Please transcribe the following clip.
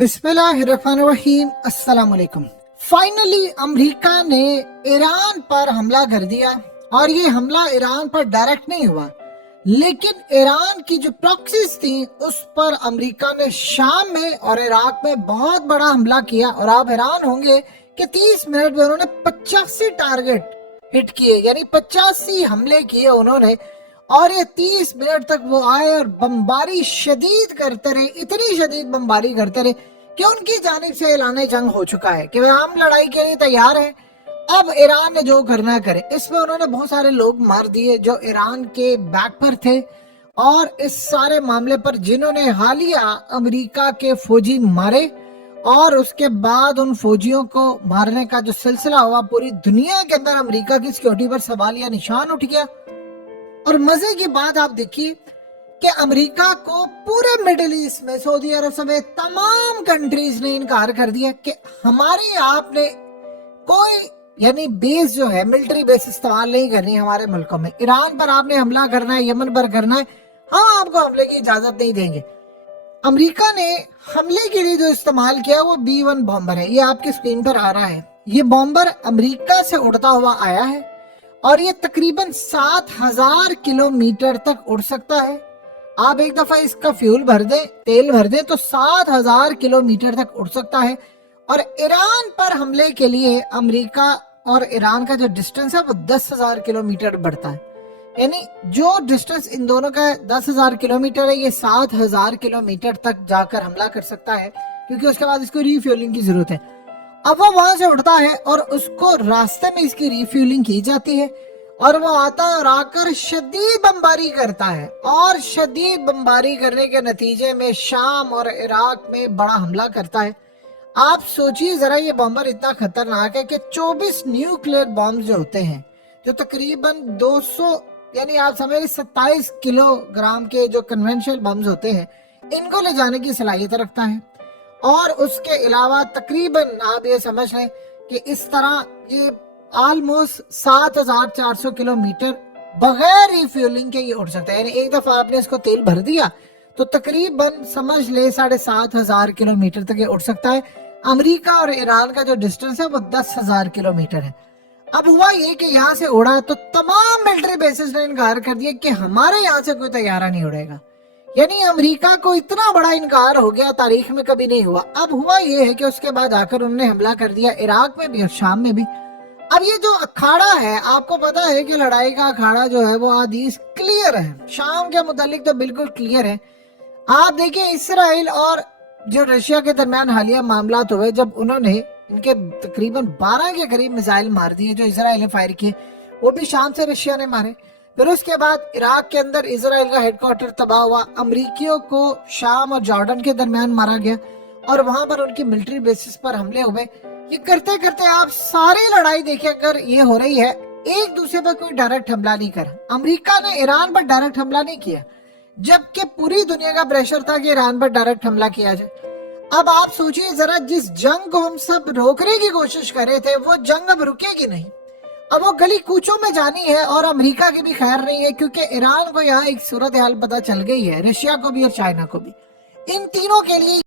बिस्मिल्लाहिर्रहमानिर्रहीम, अस्सलाम वालेकुम। फाइनली अमेरिका ने ईरान पर हमला कर दिया और ये हमला ईरान पर डायरेक्ट नहीं हुआ, लेकिन ईरान की जो प्रॉक्सीज थी उस पर अमेरिका ने शाम में और इराक में बहुत बड़ा हमला किया। और आप हैरान होंगे कि 30 मिनट में उन्होंने 85 टारगेट हिट किए, यानी 85 हमले किए उन्होंने। और ये 30 मिनट तक वो आए और बमबारी शदीद करते रहे, इतनी शदीद बमबारी करते रहे कि उनकी जानिब से ऐलान जंग हो चुका है कि हम लड़ाई के लिए तैयार हैं, अब ईरान ने जो करना करे। इसमें उन्होंने बहुत सारे लोग मार दिए जो ईरान के बैक पर थे, और इस सारे मामले पर जिन्होंने हालिया अमेरिका के फौजी मारे और उसके बाद उन फौजियों को मारने का जो सिलसिला हुआ, पूरी दुनिया के अंदर अमेरिका की सिक्योरिटी पर सवाल या निशान उठ गया। और मजे की बात आप देखिए कि अमेरिका को पूरे मिडिल ईस्ट में सऊदी अरब समेत तमाम कंट्रीज ने इनकार कर दिया कि हमारी आपने कोई यानी बेस जो है मिलिट्री बेस इस्तेमाल नहीं करनी हमारे मुल्कों में। ईरान पर आपने हमला करना है, यमन पर करना है, हम आपको हमले की इजाजत नहीं देंगे। अमेरिका ने हमले के लिए जो इस्तेमाल किया वो B-1 बॉम्बर है, ये आपकी स्क्रीन पर आ रहा है। ये बॉम्बर अमेरिका से उड़ता हुआ आया है और ये तकरीबन 7000 किलोमीटर तक उड़ सकता है। आप एक दफा इसका फ्यूल भर दें, तेल भर दें, तो 7000 किलोमीटर तक उड़ सकता है। और ईरान पर हमले के लिए अमेरिका और ईरान का जो डिस्टेंस है वो 10,000 किलोमीटर बढ़ता है, यानी जो डिस्टेंस इन दोनों का 10,000 किलोमीटर है, ये 7000 किलोमीटर तक जाकर हमला कर सकता है, क्योंकि उसके बाद इसको रिफ्यूलिंग की जरूरत है। अब वो वहां से उड़ता है और उसको रास्ते में इसकी रिफ्यूलिंग की जाती है और वो आता है और आकर शदीद बमबारी करता है। और शदीद बमबारी करने के नतीजे में शाम और इराक में बड़ा हमला करता है। आप सोचिए जरा, ये बॉम्बर इतना खतरनाक है कि 24 न्यूक्लियर बॉम्ब जो होते हैं, जो तकरीबन 200 यानी आप समझ 27 किलोग्राम के जो कन्वेंशनल बम्स होते हैं, इनको ले जाने की सलाहियत रखता है। और उसके अलावा तकरीबन आप ये समझ लें कि इस तरह ये ऑलमोस्ट 7400 किलोमीटर बगैर रिफ्यूलिंग के ये उड़ सकता है। यानी एक दफा आपने इसको तेल भर दिया तो तकरीबन समझ ले 7500 किलोमीटर तक ये उड़ सकता है। अमेरिका और ईरान का जो डिस्टेंस है वो 10,000 किलोमीटर है। अब हुआ ये कि यहाँ से उड़ा तो तमाम मिलिट्री बेसिस ने इनकार कर दिया कि हमारे यहाँ से कोई तैयारा नहीं उड़ेगा। यानी अमेरिका को इतना बड़ा इनकार हो गया, तारीख में कभी नहीं हुआ। अब हुआ ये है कि उसके बाद आकर उन्होंने हमला कर दिया इराक में भी और शाम में भी। अब ये जो अखाड़ा है, आपको पता है कि लड़ाई का अखाड़ा जो है वो आदि क्लियर है, शाम के मुतालिक तो बिल्कुल क्लियर है। आप देखिए इसराइल और जो रशिया के दरमियान हालिया मामला हुए, जब उन्होंने इनके तकरीबन 12 के करीब मिसाइल मार दिए जो इसराइल ने फायर किए, वो भी शाम से रशिया ने मारे। फिर उसके बाद इराक के अंदर इसराइल का हेडक्वार्टर तबाह हुआ, अमरीकियों को शाम और जॉर्डन के दरमियान मारा गया और वहां पर उनकी मिलिट्री बेसिस पर हमले हुए। ये करते करते आप सारी लड़ाई देखिए, अगर ये हो रही है, एक दूसरे पर कोई डायरेक्ट हमला नहीं करा। अमेरिका ने ईरान पर डायरेक्ट हमला नहीं किया, जबकि पूरी दुनिया का प्रेशर था कि ईरान पर डायरेक्ट हमला किया जाए। अब आप सोचिए जरा, जिस जंग को हम सब रोकने की कोशिश कर रहे थे वो जंग अब रुकेगी नहीं, अब वो गली कूचों में जानी है। और अमेरिका की भी खैर नहीं है, क्योंकि ईरान को यहाँ एक सूरत हाल पता चल गई है, रशिया को भी और चाइना को भी। इन तीनों के लिए